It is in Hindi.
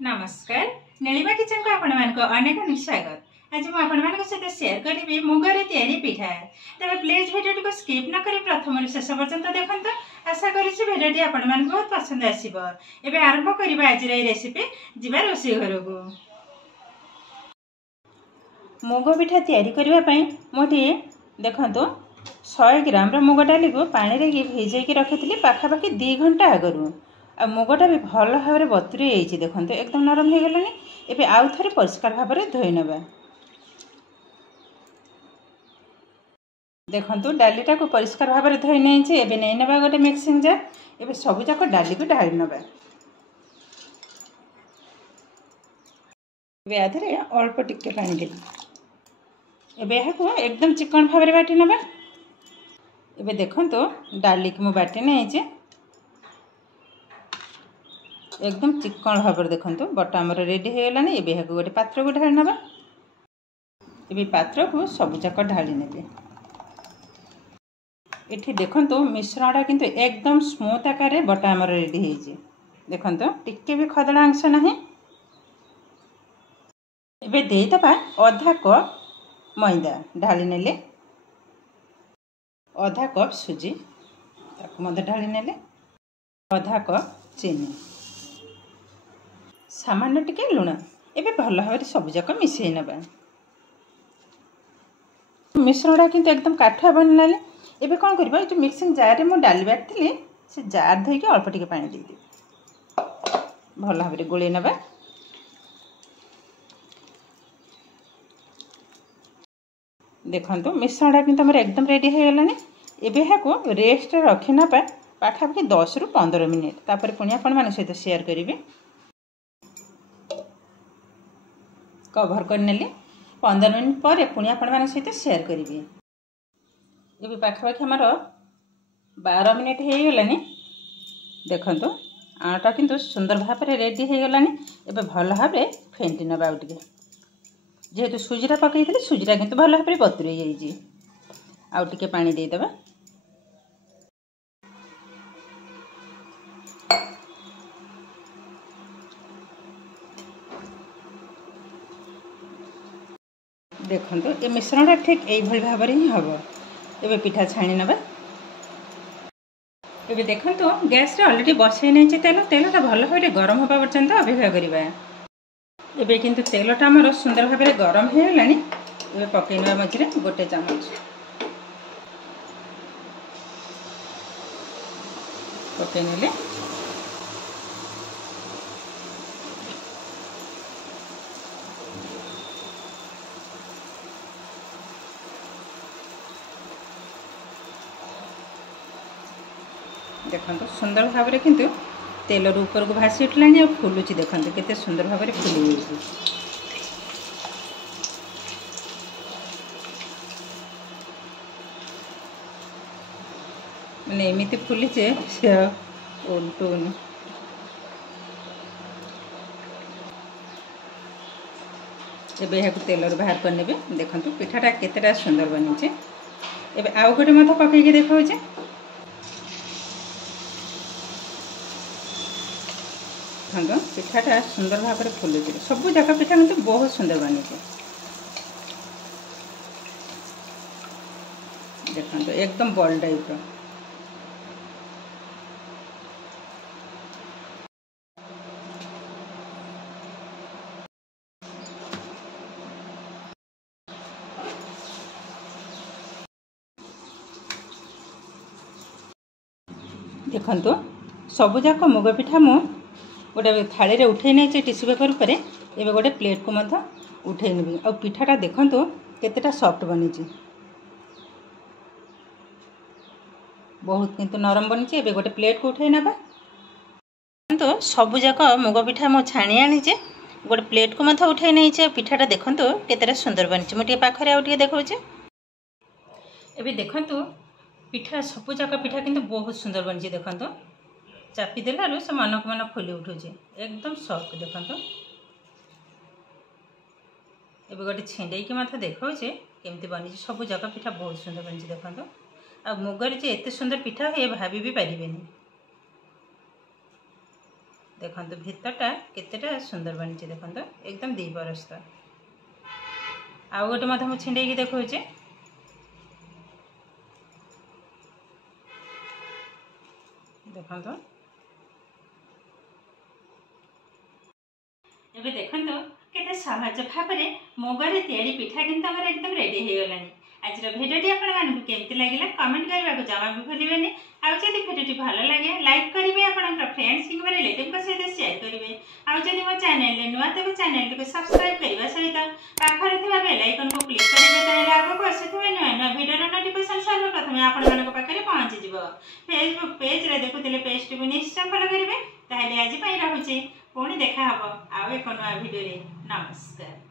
नमस्कार नीलिमा किचन को आपण मानको अनेक स्वागत। आज मु आपण मानको सहित शेयर करिवि मुगरे तयारी पिठा। तबे प्लीज वीडियो को स्किप न करी प्रथम रु शेष पर्यंत देखंत। आशा करिछि वीडियो आपण मानको बहुत पसंद आसीबो। एबे आरंभ करिबा आज रे रेसिपी जिबा रोसी घर को। मुग पिठा तयारी करिबा पई मोटी देखंतो 100 ग्राम रो मुग डाली को पानी रे भिजै के रखितली पाखापाखि 2 घंटा आगरु। आ मुगटा भी भल भाव बतुरी जाइए देखो एकदम नरम हो गलानी। एबे आउ थरे परिष्कार भाव में धोई नबा। देखो डालीटा को परिष्कार भाव में धोई नहीं एबे नहीं नबा गोटे मिक्सिंग जार। एबे सब जाक डाली को ढाली नबा। एबे आधरे अल्प टिके पानी देबी। एबे यहां को एकदम चिकन भाव में बाटी नबा। एबे देखो डाली को मु बाटी नहीं एकदम चिकन भाव देखो बटा आमर रेडी हो गलानी। एबे यहां गोटे पात्र को ढाली नबा। एबे पात्र को सब जाक ढाली नेबे। एठी देखो मिश्रणटा किंतु एकदम स्मूथ आकार रे बटा आमर रेडी होइजे। देखो टिके भी खदड़ा अंश नाही। एबे देई दबा आधा कप मैदा ढाली नेले। आधा कप सुजी ताको मध ढाली नेले। आधा कप चीनी सामान्य टिके लुण। एबे भल भाव सब जाक मिसई नबा। मिश्रणटा किंतु एकदम काठुआ बन लाले। एबे कौन करबा ये मिक्सिंग जार रे मु डाली बाटली से जार धोई के अल्प टिके पानी दे दे भल भाव गोले नबा। देखंतु मिश्रणटा किंतु हमर एकदम रेडी हो गलानी। एबे हाको रेस्ट रखि नबा पाखापाखि 10 रु 15 मिनिट। तापर पुणी आपण मान सहित शेयर करिवे। कवर कर नेली 15 मिनिट पर पुणी आपण मान सहित शेयर करिवे। एबे पाखापाखि हमर 12 मिनिट हो गलानी। देखंतु आटा किंतु सुंदर भाव में रेडी हो गलानी। एबे भल भाव फेंटी नबा आउ टिके। जेहेतु सुजीरा पकईथि सुजीरा किंतु भल भाव बतुरी जाइए। आउ टिके पानी दे दबा। देखंतु ए मिश्रणटा ठीक यही भाव में ही हम। एबे पिठा छाणी नबा। एबे देखंतु गैस रे ऑलरेडी बसई नहीं तेलटा भल भाव में गरम होबा पर्यंत अपेक्षा करिबा। एबे किंतु तेलटा हमर सुंदर भाव में गरम हो गलानी। एबे पकईनबा मझरे गोटे चमच पकई नेले। देखो सुंदर भाव में किंतु तेल ऊपर को भासी उठलानी और फुलुची। देखो केते सुंदर भाव में फुली जाइए। मैंने एमती फुलीचे से उल्टुनी। एबे यहाँ तेल बाहर करने। देखो पिठाटा केतेटा सुंदर बनी। एबे आउ गोटे मत पकईके देखा पिठाटा सुंदर भाव में फुलुच। सब जाक पिठा मतलब बहुत सुंदर बनी। देखो एकदम बॉल टाइप। देखो सब जाक मुग पिठा मु गोटे थाली रे उठे नहीं टिश्यू पेपर पर। एबे गोटे प्लेट को मध्य उठे नेबी। आ पिठाटा देखंतु केतेटा सॉफ्ट बनी। बहुत किंतु नरम बनी। एबे गोटे प्लेट को उठे नबा। तो सब जाक मुग पिठा मो छाणी आनी गोटे प्लेट को मध्य उठे नहीं। पिठाटा देखंतु केतेटा सुंदर बनी। मु टिके पाखरे आउ टिके देखौचे। एबे देखंतु पिठा सब जाक पिठा किंतु बहुत सुंदर बनी। देखंतु चापी देलारू से मनक मन फुली उठुचे एकदम सॉफ्ट। देखो एबे गोटे छेंडे की मत देखौचे केमती बनी। सब जाक पिठा बहुत सुंदर बनी। देखो आ मुगर जे एते सुंदर पिठा हे भाभी भी पारिबेनी। देखो भितरटा केतेटा सुंदर बनी देखो एकदम 2 बरस आउ गोटे मुझे छिंडे देखा देखो एबे देखो केते सहज भाव में मुगरे तैयारी पिठा किंतु हमर एकदम रेडी हो गलानी। आज भिडियोटी आपण केमती लगे कमेंट करने को जमा भी भूलें। आदि भिडियोटी भल लगे लाइक करेंगे, आप फ्रेंड्स कि रिलेटिव सहित शेयर करेंगे। आदि मो चैनल नुआ तेज चैनल को सब्सक्राइब करने सहित पाखर बेल आइकन को क्लिक करेंगे। आगे आसुवा नुआ नुआ भिडियो नोटिफिकेशन सर्वप्रथम आपण पाखे पहुँचीज। फेसबुक पेज देखुले पेज को निश्चय फॉलो करेंगे। ताहले आज रहुचे पुणी देखा आउ एक नुआ भिडियो। नमस्कार।